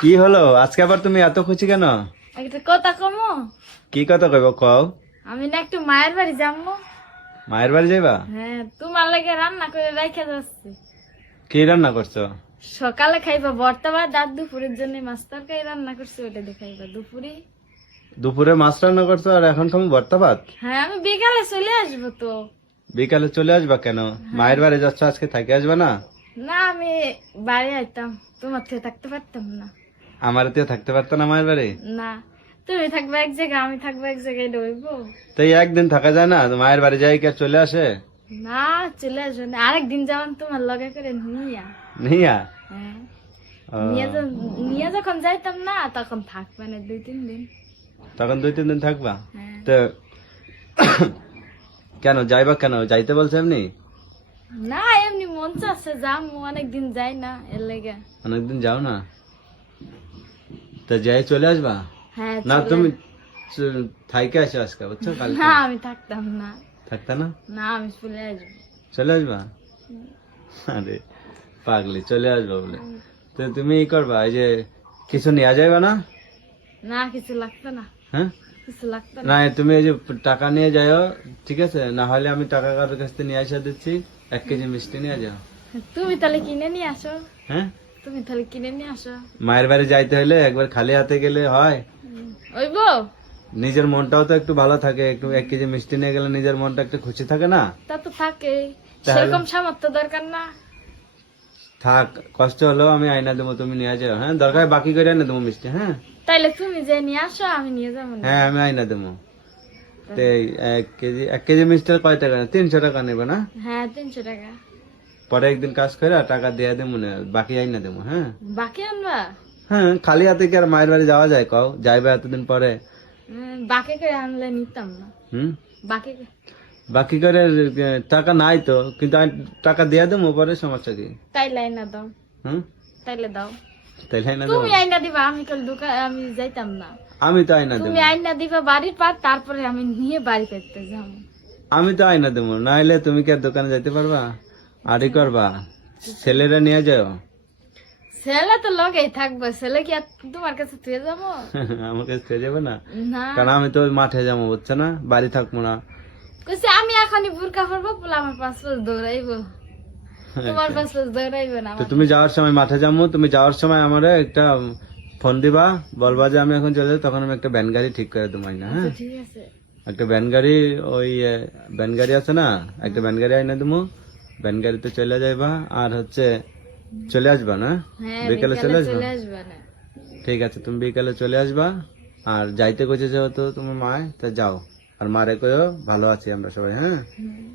কি হলো আজকে আবার তুমি এত খুশি কেন? একটা কথা কমো। কি কথা কইব কও। আমি না একটু মায়ের বাড়ি যাবো। মায়ের বাড়ি যাইবা? হ্যাঁ, তোমার লাগে রান্না করে রেখে যাচ্ছে। কি রান্না করছো? সকালে খাইবা ভর্তা ভাত, আর দুপুরের জন্য মাছ তরকারি রান্না করছি, ওটা দিয়ে খাইবা দুপুরে। দুপুরে মাছ রান্না করছো আর এখন তুমি ভর্তা ভাত? হ্যাঁ, আমি বিকালে চলে আসবো তো। বিকালে চলে আসবা কেন? মায়ের বাড়ি যাচ্ছ, আজকে থাকি আসবা না? না, আমি বাড়ি আইতাম, তোমার থেকে থাকতে পারতাম না। আমার তো থাকতে পারতো না মায়ের বাড়ি? না, তুমি থাকবে এক জায়গায়, আমি থাকবো এক জায়গায়, রইবো। তো এই একদিন থাকা যায় না? মায়ের বাড়ি যাই কে চলে আসে? না, চলে আসবো না, আরেকদিন যেমন তোমার লগে করে নিয়া। নিয়া? হ্যাঁ, ও, নিয়ে যখন যাইতাম না তখন থাকবে না 2-3 দিন। তখন 2-3 দিন থাকবা? হ্যাঁ। তো কেন যাইবা, কেন যাইতে বলছে এমনি? না, এমনি মন চাচ্ছে যাম, অনেকদিন যাই না, এর লেগে। অনেকদিন যাও না, তো যাই চলে আসবা? হ্যাঁ, না চলে- তুমি থাইকে আসো আজকে, বুঝছো? কালকে না, আমি থাকতাম না। থাকতা না? না, আমি চলে আসবো। চলে আসবা? আরে পাগলি, চলে আসবা বলে তো তুমি ই করবা, এই যে কিছু নিয়ে যাইবা না? না, কিছু লাগতো না, হ্যাঁ, কিছু লাগতো না না। তুমি এই যে টাকা নিয়ে যাও, ঠিক আছে? না হলে আমি টাকা কারোর কাছ থেকে নিয়ে আসা দিচ্ছি, 1 কেজি মিষ্টি নিয়ে যাও। তুমি তাহলে কিনে নিয়ে আসো। হ্যাঁ, তুমি তাহলে কিনে নিয়ে আসো। মায়ের বাড়ি যাইতে হলে একবার খালি হাতে গেলে হয়? ওইব। নিজের মনটাও তো একটু ভালো থাকে, একটু 1 কেজি মিষ্টি নিয়ে গেলে নিজের মনটা একটু খুশি থাকে না? তা তো থাকে, তাহলে? সেরকম সামর্থ্য দরকার না। থাক, কষ্ট হলেও আমি আইনা দেবো, তুমি নিয়ে যাও। হ্যাঁ, দরকার বাকি করে এনে দেবো মিষ্টি। হ্যাঁ তাইলে তুমি যে নিয়ে আসো, আমি নিয়ে যাবো না। হ্যাঁ, আমি আইনা দেবো। তো এই 1 কেজি মিষ্টির কয় টাকা? 300 টাকা নেবে না? হ্যাঁ, 300 টাকা। পরে একদিন কাজ করে টাকা দিয়ে দেবো, বাকি আইনা দেবো। হ্যাঁ বাকি আনবা? হ্যাঁ, খালি হাতে কি আর মায়ের বাড়ি যাওয়া যায় কও? যাইবে এতদিন পরে। বাকি করে আনলে নিতাম না। হুম, বাকি বাকি করে টাকা নাই তো, কিন্তু আমি টাকা দিয়ে দেবো পরে, সমস্যা কি? তাইলে আইনা দাও। হুম, তাইলে দাও। তাইলে আইনা দেবো? তুমি আইনা দিবা, আমি কাল দোকান আমি যাইতাম না। আমি তো আইনা দেবো। তুমি আইনা দিবা বাড়ির পার, তারপরে আমি নিয়ে বাড়ি করতে যাবো। আমি তো আইনা দেবো, না হলে তুমি কি আর দোকানে যাইতে পারবা? আরই করবা, ছেলেরা নিয়ে যাও। ছেলে তো লগেই থাকবে, ছেলে কি আর তোমার কাছে থুয়ে যাবো? আমার কাছে খেয়ে যাবে না, না, কারণ আমি তো ওই মাঠে যাবো, বুঝছো না? বাড়ি থাকবো না। কইছে আমি এখনই বুরকা পরবো, পোলা আমার 5 দৌড়াইবো, তোমার 5 দৌড়াইবে না। তো তুমি যাওয়ার সময় মাঠে যাবো, তুমি যাওয়ার সময় আমার একটা ফোন দিবা, বলবা যে আমি এখন চলে যাবো, তখন আমি একটা ভ্যান গাড়ি ঠিক করে দেবো না। হ্যাঁ, আচ্ছা, ঠিক আছে। একটা ভ্যান গাড়ি, ওই ভ্যান গাড়ি আছে না, একটা ভ্যান গাড়ি আইনা দেবো, ভ্যান গাড়িতে চলে যাইবা, আর হচ্ছে চলে আসবা না? হ্যাঁ, বিকেলে চলে আসবা? চলে আসবে না। ঠিক আছে, তুমি বিকালে চলে আসবা। আর যাইতে কইছে যেহেতু তোমার মায়, তা যাও, আর মারে কইও ভালো আছি আমরা সবাই। হ্যাঁ, হুম।